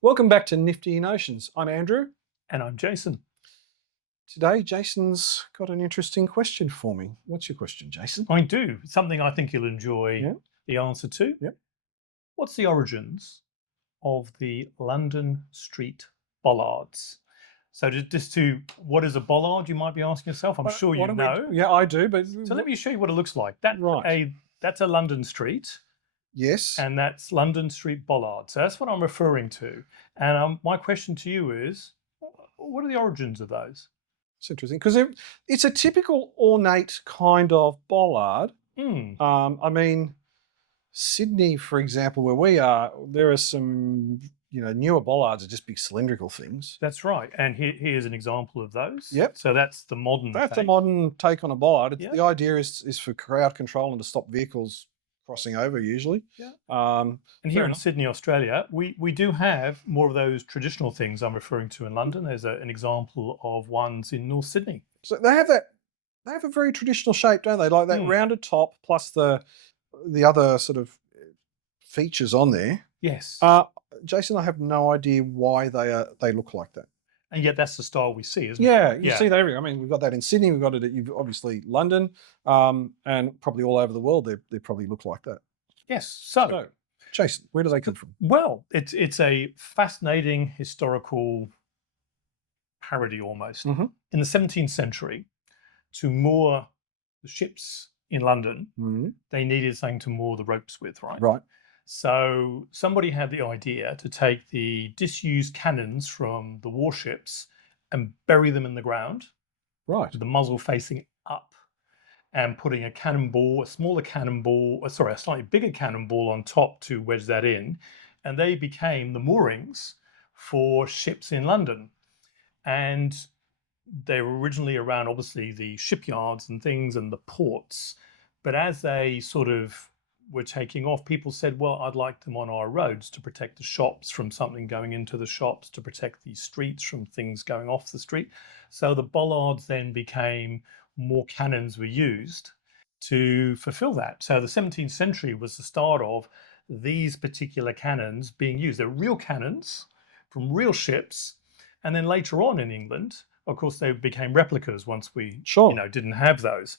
Welcome back to Nifty Notions. I'm Andrew. And I'm Jason. Today, Jason's got an interesting question for me. What's your question, Jason? I do. Something I think you'll enjoy Yeah. the answer to. Yep. What's the origins of the London street bollards? So what is a bollard, you might be asking yourself? I'm sure you know. Yeah, I do, but So let me show you what it looks like. Right. That's a London street, Yes. and that's London street bollard. So that's what I'm referring to. And my question to you is, what are the origins of those? It's interesting because it's a typical ornate kind of bollard. I mean, Sydney, for example, where we are, there are some, newer bollards are just big cylindrical things. That's right. And here's an example of those. Yep. So that's the modern That's take. a modern take on a bollard. Yep. The idea is for crowd control and to stop vehicles crossing over usually. Yeah. And here in Sydney, Australia, we do have more of those traditional things I'm referring to in London. There's an example of ones in North Sydney. So they have a very traditional shape, don't they? Like that rounded top plus the other sort of features on there. Yes. Jason, I have no idea why they look like that. And yet that's the style we see, isn't it? Yeah, you see that everywhere. I mean, we've got that in Sydney, we've got it at obviously London, and probably all over the world they probably look like that. Yes. So Jason, where do they come from? Well, it's a fascinating historical parody almost. Mm-hmm. In the 17th century, to moor the ships in London, they needed something to moor the ropes with, right? Right. So somebody had the idea to take the disused cannons from the warships and bury them in the ground, right, with the muzzle facing up, and putting a slightly bigger cannonball on top to wedge that in, and they became the moorings for ships in London. And they were originally around, obviously, the shipyards and things and the ports, but as they sort of were taking off, people said, well, I'd like them on our roads to protect the shops from something going into the shops, to protect the streets from things going off the street. So the bollards then became, more cannons were used to fulfill that. So the 17th century was the start of these particular cannons being used. They're real cannons from real ships. And then later on in England, of course, they became replicas once we didn't have those.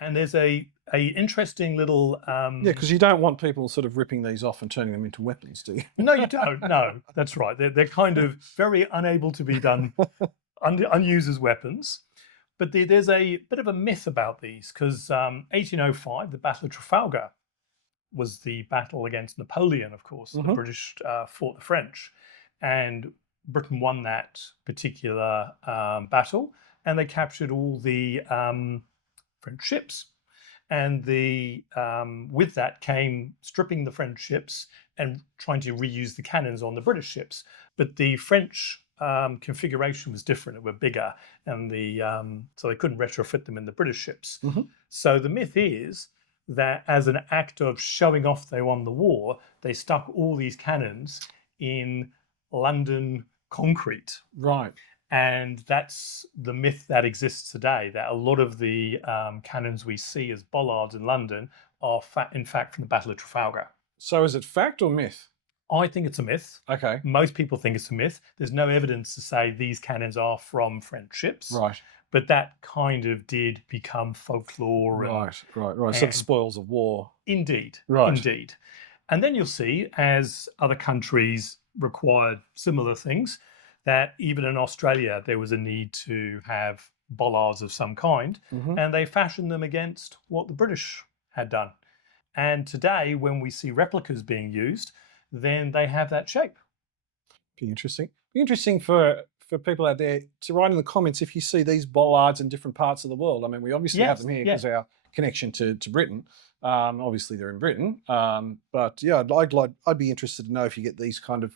And there's a interesting little because you don't want people sort of ripping these off and turning them into weapons, do you? No, you don't. No, that's right. They're kind of very unable to be done, unused as weapons. But there's a bit of a myth about these because 1805, the Battle of Trafalgar, was the battle against Napoleon. Of course, the British fought the French, and Britain won that particular battle, and they captured all the French ships, and with that came stripping the French ships and trying to reuse the cannons on the British ships. But the French configuration was different; it were bigger, and so they couldn't retrofit them in the British ships. So the myth is that as an act of showing off they won the war, they stuck all these cannons in London concrete. Right. And that's the myth that exists today, that a lot of the cannons we see as bollards in London are in fact from the Battle of Trafalgar. So is it fact or myth? I think it's a myth. Okay. Most people think it's a myth. There's no evidence to say these cannons are from French ships. Right. But that kind of did become folklore. Right. So the spoils of war. Indeed. Right. Indeed. And then you'll see, as other countries required similar things, that even in Australia, there was a need to have bollards of some kind, and they fashioned them against what the British had done. And today, when we see replicas being used, then they have that shape. Be interesting. Be interesting for people out there to write in the comments if you see these bollards in different parts of the world. I mean, we obviously have them here because of our connection to Britain. Obviously, they're in Britain. But yeah, I'd be interested to know if you get these kind of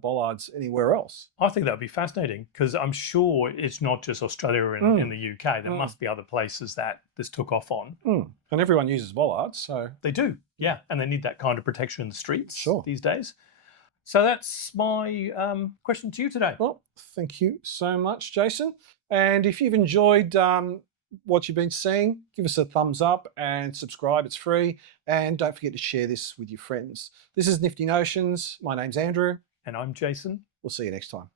bollards anywhere else. I think that would be fascinating because I'm sure it's not just Australia in the UK. There must be other places that this took off on. And everyone uses bollards, so they do, yeah, and they need that kind of protection in the streets these days. So that's my question to you today. Well, thank you so much, Jason. And if you've enjoyed what you've been seeing, give us a thumbs up and subscribe. It's free. And don't forget to share this with your friends. This is Nifty Notions. My name's Andrew. And I'm Jason. We'll see you next time.